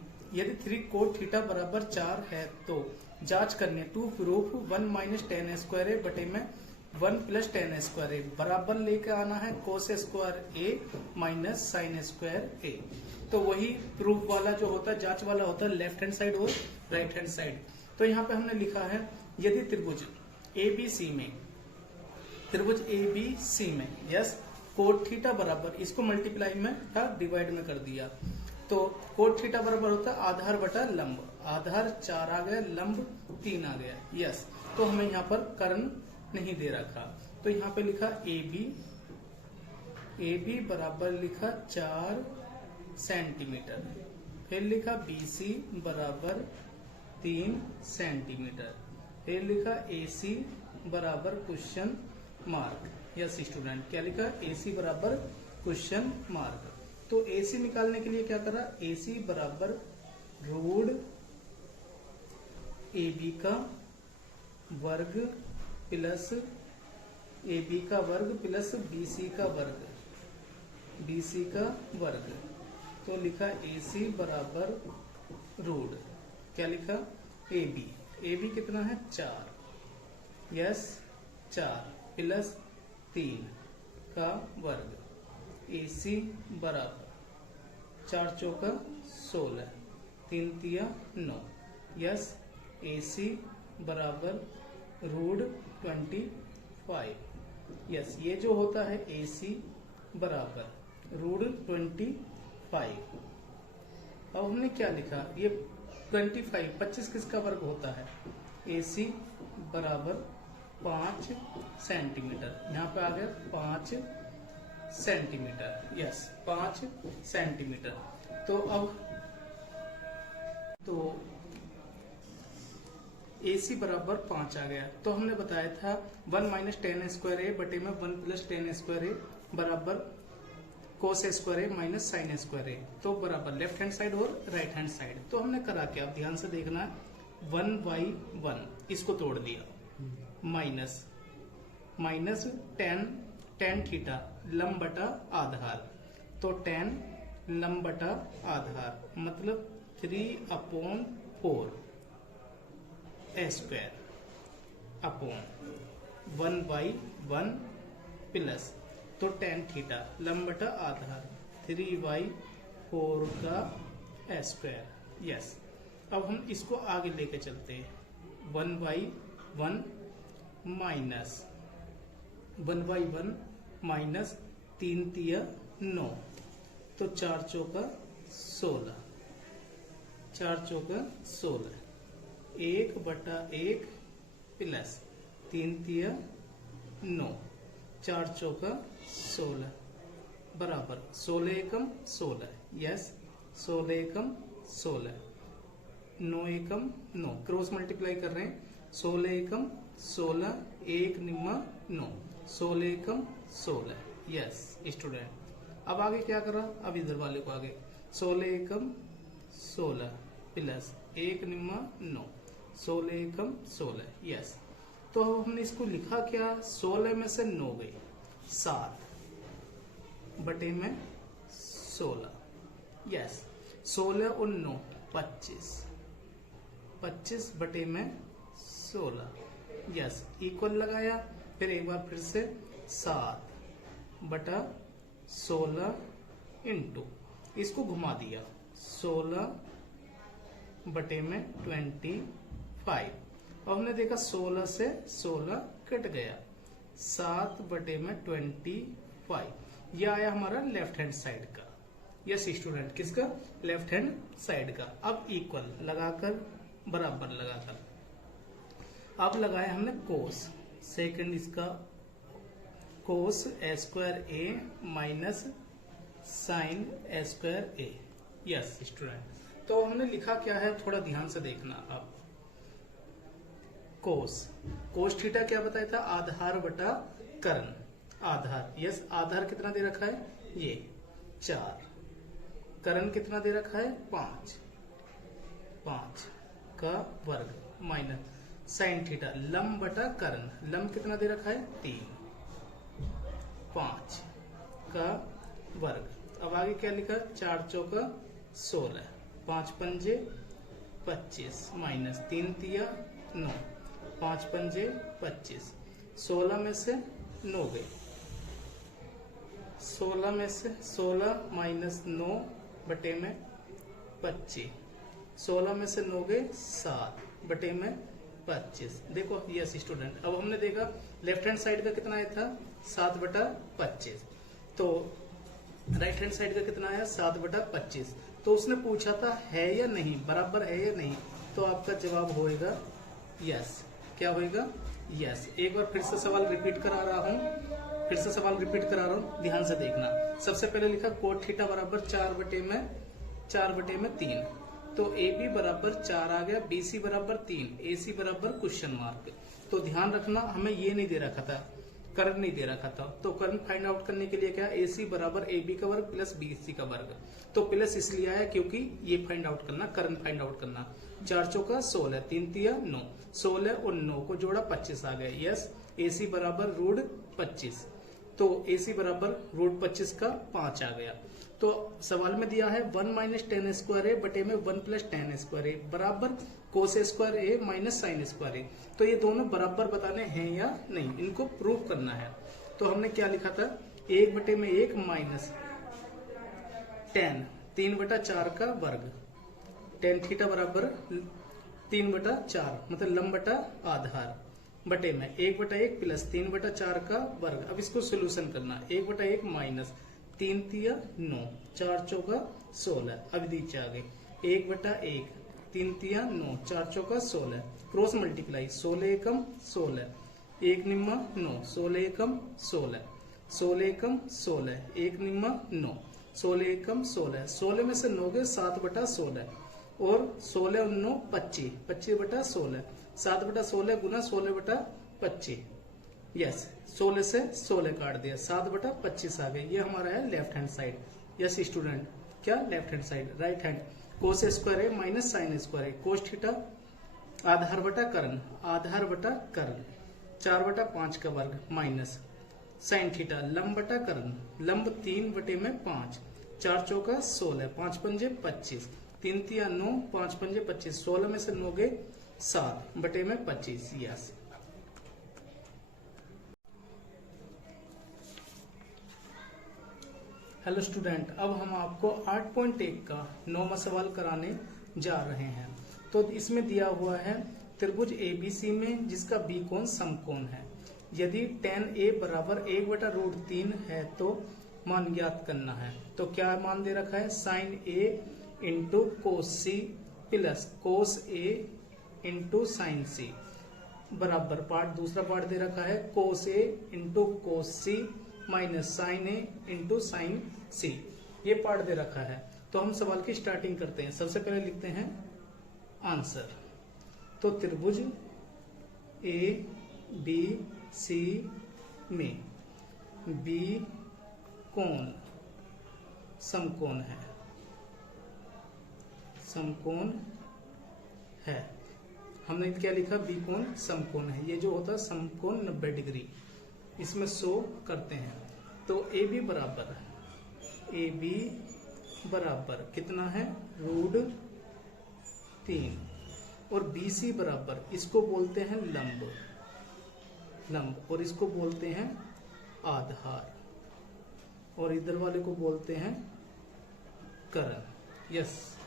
3 कोट थीटा बराबर 4 है तो जांच करनी है, to prove 1 minus ten square A बटे में 1 प्लस टेन स्क्वायर ए बराबर लेके आना है कोस स्क्वायर ए माइनस साइन स्क्वायर ए, तो वही प्रूफ वाला जो होता है, जांच वाला होता है लेफ्ट हैंड साइड और राइट हैंड साइड। तो यहाँ पे हमने लिखा है यदि त्रिभुज एबीसी में यस कोट थीटा बराबर, इसको मल्टीप्लाई में था डिवाइड में कर दिया, तो कोट थीटा बराबर होता है आधार बटा लंब, आधार 4 आ गया, लंब 3 आ गया, यस तो हमें यहाँ पर कर्ण नहीं दे रखा, तो यहाँ पे लिखा AB बराबर लिखा 4 सेंटीमीटर, फिर लिखा BC बराबर 3 सेंटीमीटर, फिर लिखा AC बराबर क्वेश्चन मार्क, यस स्टूडेंट क्या लिखा AC बराबर क्वेश्चन मार्क, तो AC निकालने के लिए क्या करा, AC बराबर √AB का वर्ग प्लस ए बी का वर्ग प्लस बी सी का वर्ग, बी सी का वर्ग। तो लिखा ए सी बराबर रूट, क्या लिखा, ए बी कितना है 4, यस 4 प्लस 3 का वर्ग, ए सी बराबर 4 चौका 16, 3 तिया 9, यस ए सी बराबर रूट 25, यस ये जो होता है ए सी बराबर रूट 25। अब हमने क्या लिखा, ये 25 किसका वर्ग होता है, ए सी बराबर 5 सेंटीमीटर, यहाँ पे आ गया 5 सेंटीमीटर, यस 5 सेंटीमीटर। तो अब तो ए सी बराबर 5 आ गया। तो हमने बताया था 1 माइनस टेन स्क्वायर ए बटे में 1 प्लस टेन स्क्वायर ए बराबर कोस स्क्वायर ए माइनस साइन स्क्वायर ए, तो बराबर लेफ्ट हैंड साइड और राइट हैंड साइड। तो हमने करा क्या, आप ध्यान से देखना, 1/1 इसको तोड़ दिया, माइनस टेन थीटा लंब बटा आधार, तो टेन लंब बटा आधार मतलब 3/4 ए स्क्वायर अपॉन 1/1 प्लस, तो टेन थीटा लंब बटा आधार 3/4 का ए स्क्वायर, यस। अब हम इसको आगे लेके चलते हैं, 1/1 माइनस 1/1 माइनस 3 तिया 9, तो 4 चौका 16, 4 चौका 16, 1/1 प्लस 3 तिया 9, 4 चौका 16 बराबर 16 एकम 16, यस 16 एकम 16, 9 एकम 9, क्रॉस मल्टीप्लाई कर रहे हैं, 16 एकम 16, 1 निम्मा 9, 16 एकम 16, यस स्टूडेंट। अब आगे क्या करा, अब इधर वाले को आगे 16 एकम 16 प्लस 1 निम्मा 9, 16 एकम 16, यस। तो अब हमने इसको लिखा क्या, 16 में से 9 गई 7 बटे में 16, यस 16 और 9 25, 25 बटे में 16, यस इक्वल लगाया, फिर एक बार फिर से 7 बटा 16 इंटू, इसको घुमा दिया 16 बटे में 25। अब हमने देखा 16 से 16 कट गया, 7 बटे में 25, यह आया हमारा लेफ्ट हैंड साइड का, यस स्टूडेंट किसका, लेफ्ट हैंड साइड का। अब इक्वल लगाकर बराबर लगाकर, अब लगाया हमने कोस, सेकंड इसका कोस ए स्क्वायर ए माइनस साइन ए स्क्वायर ए, यस स्टूडेंट। तो हमने लिखा क्या है, थोड़ा ध्यान से देखना। अब कोस थीटा क्या बताया था, आधार बटा कर्ण, आधार, यस आधार कितना दे रखा है, ये 4, कर्ण कितना दे रखा है 5 का वर्ग माइनस साइन थीटा लंब बटा कर्ण, लंब कितना दे रखा है 3, 5 का वर्ग। अब आगे क्या लिखा, 4 चौका 16, 5 पंजे 25 माइनस 3 तिया 9, 5 पंजे 25, 16 में से 9 गई, 16 में से 16 माइनस 9 बटे में 25, 16 में से 9 गए 7 बटे में 25। देखो यस स्टूडेंट, अब हमने देखा लेफ्ट हैंड साइड का कितना आया था 7 बटा 25, तो राइट हैंड साइड का कितना आया 7 बटा 25। तो उसने पूछा था है या नहीं, बराबर है या नहीं, तो आपका जवाब होएगा यस। क्या होएगा, यस। एक बार फिर से सवाल रिपीट करा रहा हूँ, ध्यान से देखना। सबसे पहले लिखा कोट थीटा बराबर 4 बटे में 3, तो ए बी बराबर 4 आ गया, बी सी बराबर 3, ए सी बराबर क्वेश्चन मार्क। तो ध्यान रखना हमें ये नहीं दे रखा था करंट नहीं दे रखा था। तो करंट फाइंड आउट करने के लिए क्या, AC बराबर AB का वर्ग प्लस BC का वर्ग। तो प्लस इसलिए आया क्योंकि ये फाइंड आउट करना, करंट फाइंड आउट करना। 4 चौका 16, 3 तिया 9, 16 और 9 को जोड़ा 25 आ गया। यस, AC बराबर √25। तो AC बराबर √25 का 5 आ गया। तो सवाल में दिया है 1 माइनस टेन स्क्वायर ए बटे में 1 प्लस टेन स्क्वायर ए बराबर कोस स्क्वायर ए माइनस साइन स्क्वायर ए। तो ये दोनों बराबर बताने हैं या नहीं, इनको प्रूव करना है। तो हमने क्या लिखा था, 1 बटे में 1 माइनस टेन 3/4 का वर्ग, टेन थीटा बराबर 3/4 मतलब लंब बटा आधार बटे में 1/1 प्लस 3/4 का वर्ग। अब इसको सोल्यूशन करना, 1/1 माइनस 3 तिया 9, 4 चौका 16, अब नीचे आ गए 1/1, 3 तिया 9, 4 चौका 16, क्रॉस मल्टीप्लाई 16 एकम 16, 1 निम्मा 9, 16 एकम 16, 16 एकम 16, 1 निम्मा 9, 16 एकम 16, 16 में से 9 गए 7/16 और 16 और 9 25, 25/16, 7/16 गुना 16/25। यस, 16 से 16 काट दिया, 7/25 आ गए। ये हमारा है left hand side. Yes student, क्या left hand side, right hand cos square है माइनस साइन स्क्वायर है, कोस थीटा आधार बटा कर्ण, आधार बटा कर्ण 4/5 का वर्ग माइनस साइन थीटा लंब बटा कर्ण, लंब 3 बटे में 5, 4 चौका 16, 5 पंजे 25, 3 तिया 9, 5 पंजे 25, 16 में से 9 गए 7 बटे में 25। यस, हेलो स्टूडेंट, अब हम आपको 8.1 का 9वां सवाल कराने जा रहे हैं। तो इसमें दिया हुआ है त्रिभुज ABC में जिसका B कोण समकोण है। यदि tan A बराबर 1/√3 है तो मान ज्ञात करना है। तो क्या मान दे रखा है, sin A into cos C plus cos A into sine C बराबर पार्ट, दूसरा पार्ट दे रखा है cos A into cos C minus sine A into sine C, ये पार्ट दे रखा है। तो हम सवाल की स्टार्टिंग करते हैं। सबसे पहले लिखते हैं आंसर। तो त्रिभुज ABC में B कोण समकोण है, समकोण है। हमने क्या लिखा, B कोण समकोण है। ये जो होता है समकोण 90 डिग्री, इसमें शो करते हैं। तो AB बराबर कितना है, √3 और BC बराबर, इसको बोलते हैं लंब, लंब और इसको बोलते हैं आधार और इधर वाले को बोलते हैं कर्ण। यस,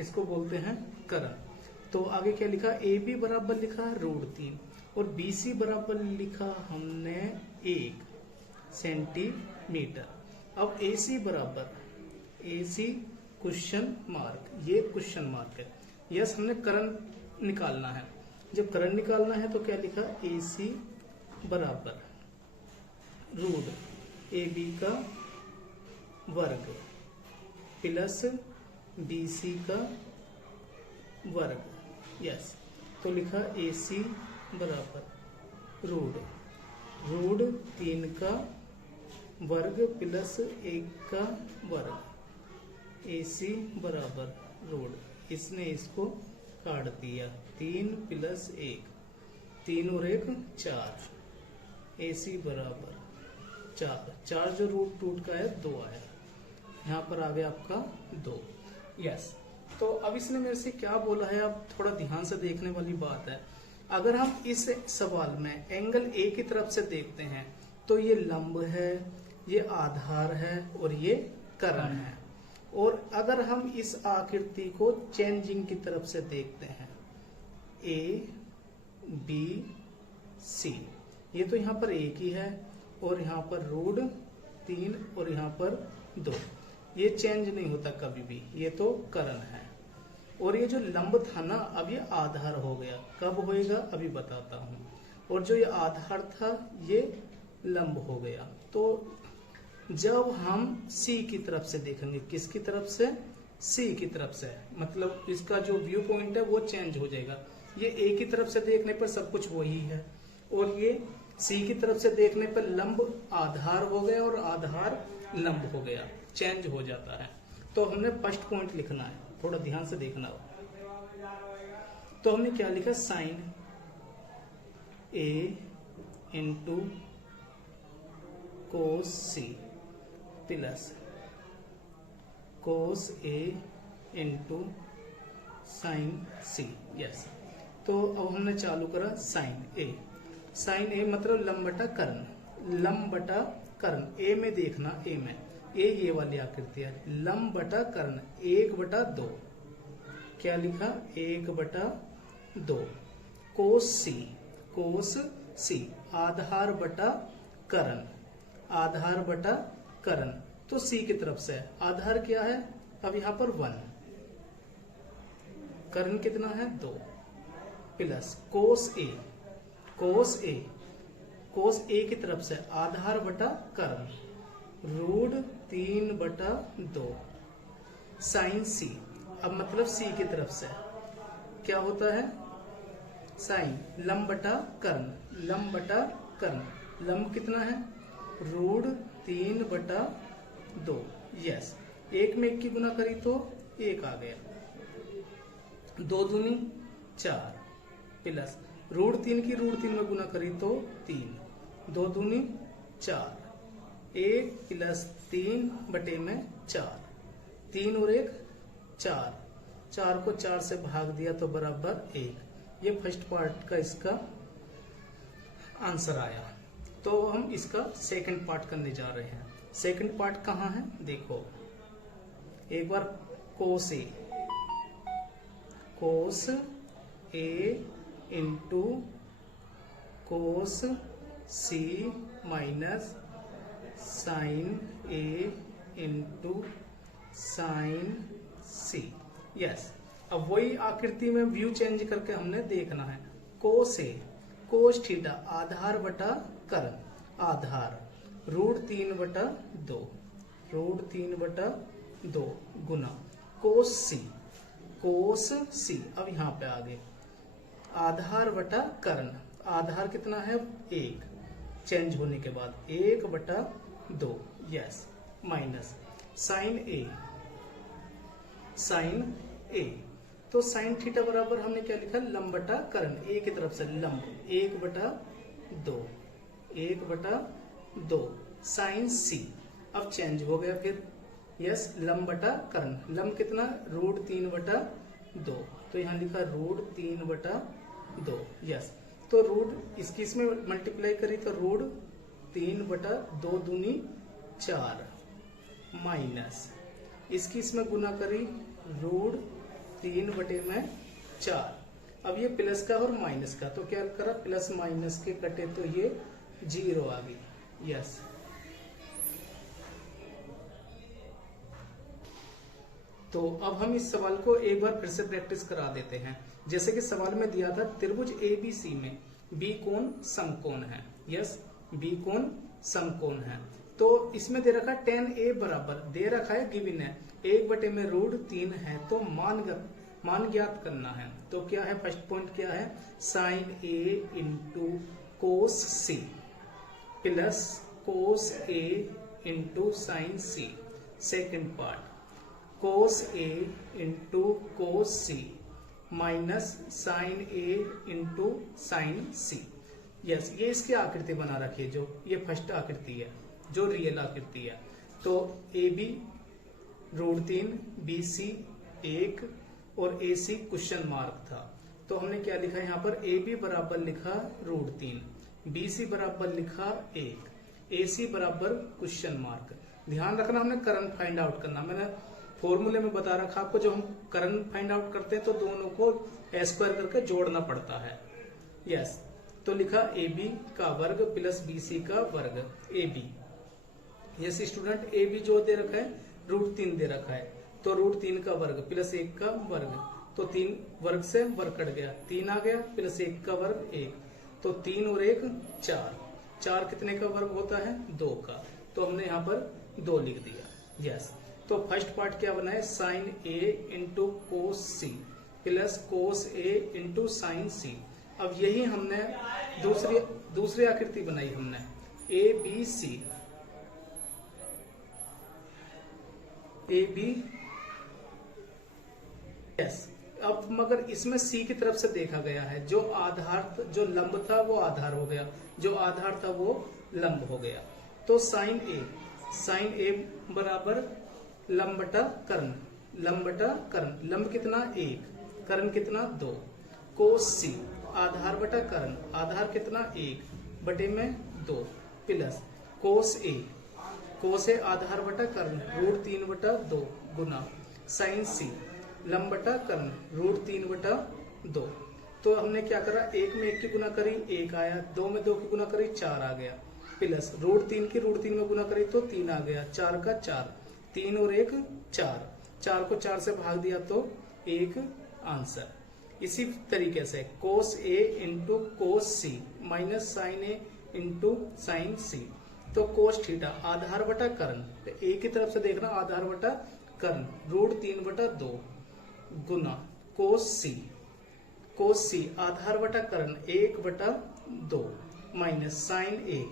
इसको बोलते हैं कर्ण। तो आगे क्या लिखा, AB बराबर लिखा √3 और BC बराबर लिखा हमने 1 सेंटीमीटर। अब AC बराबर, AC क्वेश्चन मार्क, ये क्वेश्चन मार्क है। यस, हमने कर्ण निकालना है। जब कर्ण निकालना है तो क्या लिखा, AC बराबर √AB का वर्ग प्लस BC का वर्ग। यस, तो लिखा AC बराबर √3 का वर्ग प्लस 1 का वर्ग, AC बराबर √, इसने इसको काट दिया, 3 प्लस 1, 3 और 1 4, AC बराबर 4, 4 जो रूट टूट का है 2 आया, यहाँ पर आ गया आपका 2। यस, तो अब इसने मेरे से क्या बोला है, अब थोड़ा ध्यान से देखने वाली बात है। अगर हम इस सवाल में एंगल A की तरफ से देखते हैं तो ये लंब है, ये आधार है और ये कर्ण है। और अगर हम इस आकृति को चेंजिंग की तरफ से देखते हैं, ABC, ये तो यहाँ पर एक ही है और यहाँ पर √3 और यहाँ पर 2, ये चेंज नहीं होता कभी भी, ये तो कर्ण है। और ये जो लंब था ना, अब ये आधार हो गया। कब होएगा अभी बताता हूँ। और जो ये आधार था ये लंब हो गया। तो जब हम C की तरफ से देखेंगे, किसकी तरफ से, C की तरफ से, मतलब इसका जो व्यू पॉइंट है वो चेंज हो जाएगा। ये A की तरफ से देखने पर सब कुछ वही है और ये सी की तरफ से देखने पर लंब आधार हो गया और आधार लंब हो गया, चेंज हो जाता है। तो हमने फर्स्ट पॉइंट लिखना है, थोड़ा ध्यान से देखना हो। तो हमने क्या लिखा, sine A into cos C plus cos A into sine C. Yes, तो अब हमने चालू करा साइन ए। साइन ए मतलब लंब बटा कर्ण, लंब बटा कर्ण। ए में देखना, ए में ये वाली आकृति है, लंब बटा कर्ण 1/2। क्या लिखा, 1/2। कोस सी आधार बटा कर्ण, आधार बटा कर्ण। तो सी की तरफ से आधार क्या है, अब यहां पर 1, कर्ण कितना है 2, प्लस कोस ए की तरफ से आधार बटा कर्ण √3/2 साइन सी। अब मतलब सी की तरफ से क्या होता है, साइन लंब बटा कर्ण, लंब बटा कर्ण, लंब कितना है √3/2। यस, 1 में 1 की गुना करी तो 1 आ गया, 2 दूनी 4 प्लस √3 की √3 में गुना करी तो 3, 2 दूनी 4, 1 प्लस 3/4, 3 और 1 4, 4 को 4 से भाग दिया तो बराबर 1। ये फर्स्ट पार्ट का इसका आंसर आया। तो हम इसका सेकंड पार्ट करने जा रहे हैं। सेकंड पार्ट कहाँ है, देखो एक बार, कोस A into cos C minus sine A into sine C. Yes, अब वही आकृति में व्यू चेंज करके हमने देखना है। कोस ए, कोस थीटा आधार बटा कर्ण, आधार √3/2 गुना कोस सी। अब यहाँ पे आ गए आधार बटा कर्ण, आधार कितना है 1, चेंज होने के बाद 1/2। यस, माइनस साइन ए। तो साइन थीटा बराबर हमने क्या लिखा, लंब बटा कर्ण, ए की तरफ से लंब 1/2 साइन सी। अब चेंज हो गया फिर, यस, लंब बटा कर्ण, लंब कितना √3/2, तो यहाँ लिखा √3/2। यस, तो रूट इसकी इसमें मल्टीप्लाई करी तो √3/2 दूनी 4 माइनस इसकी इसमें गुना करी √3/4। अब ये प्लस का और माइनस का, तो क्या करा, प्लस माइनस के कटे तो ये 0 आ गई। यस, तो अब हम इस सवाल को एक बार फिर से प्रैक्टिस करा देते हैं। जैसे कि सवाल में दिया था, त्रिभुज ABC में बी कोण समकोण है। यस, बी कोण समकोण है। तो इसमें दे रखा है tan A बराबर, दे रखा है गिवन है 1/√3 है, तो मान ज्ञात करना है। तो क्या है, फर्स्ट पॉइंट क्या है, sine A into cos C plus cos A into sine C। Second part, cos A into cos C minus sine A into sine C। Yes, ये इसकी आकृति बना रखी है, जो ये फर्स्ट आकृति है, जो रियल आकृति है। तो AB √3, BC 1 और AC क्वेश्चन मार्क था। तो हमने क्या लिखा यहाँ पर, AB बराबर लिखा √3, BC बराबर लिखा 1, AC बराबर क्वेश्चन मार्क। ध्यान रखना, हमने कर्ण फाइंड आउट करना। मैंने फॉर्मूले में बता रखा आपको, जो हम कर्ण फाइंड आउट करते हैं तो दोनों को स्क्वायर करके जोड़ना पड़ता है। यस, तो लिखा AB का वर्ग प्लस BC का वर्ग AB। यस स्टूडेंट, AB जो दे रखा है √3 दे रखा है, तो √3 का वर्ग प्लस 1 का वर्ग, तो 3 वर्ग से वर्ग कट गया, 3 आ गया, प्लस 1 का वर्ग 1, तो 3 और 1 4, 4 कितने का वर्ग होता है 2 का, तो हमने यहाँ पर 2 लिख दिया। यस, तो फर्स्ट पार्ट क्या बना है, sine A into cos C plus cos A into sine C। अब यही हमने दूसरी आकृति बनाई हमने A B C, A B S. अब मगर इसमें सी की तरफ से देखा गया है, जो आधार जो लंब था वो आधार हो गया, जो आधार था वो लंब हो गया। तो साइन ए बराबर लंब बटा कर्ण, लंब बटा कर्ण। लंब कितना 1, कर्ण कितना 2। कोस सी आधार बटा कर्ण, आधार कितना 1 बटे में 2 प्लस कोस ए आधार बटा कर्ण √3 बटा 2 गुना साइन सी लंब बटा कर्ण √3 बटा 2। तो हमने क्या करा, 1 में 1 की गुना करी 1 आया, 2 में 2 की गुना करी 4 आ गया, प्लस √3 की √3 में गुना करी तो 3 आ गया, 4 का 4, 3 और 1 4, 4 को 4 से भाग दिया तो 1 आंसर। इसी तरीके से कोस A into cos C minus sine A into sine सी। तो कोस थीटा आधार बटा कर्ण, तो ए की तरफ से देखना आधार बटा कर्ण √3 बटा 2 गुना कोस सी आधार बटा कर्ण 1 बटा 2 माइनस साइन ए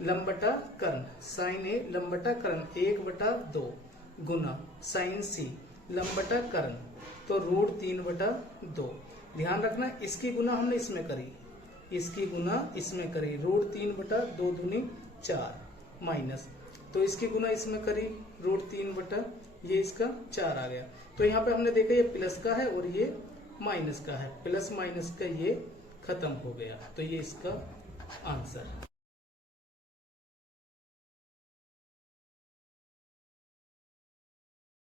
लंब बटा कर्ण, साइन ए लंब बटा कर्ण 1 बटा 2 गुना साइन सी लंब बटा कर्ण, तो √3 बटा 2। ध्यान रखना इसकी गुना हमने इसमें करी, इसकी गुना इसमें करी, √3 बटा 2 दूनी 4 माइनस, तो इसकी गुना इसमें करी √3 बटा ये इसका 4 आ गया। तो यहाँ पे हमने देखा ये प्लस का है और ये माइनस का है, प्लस माइनस का ये खत्म हो गया, तो ये इसका आंसर।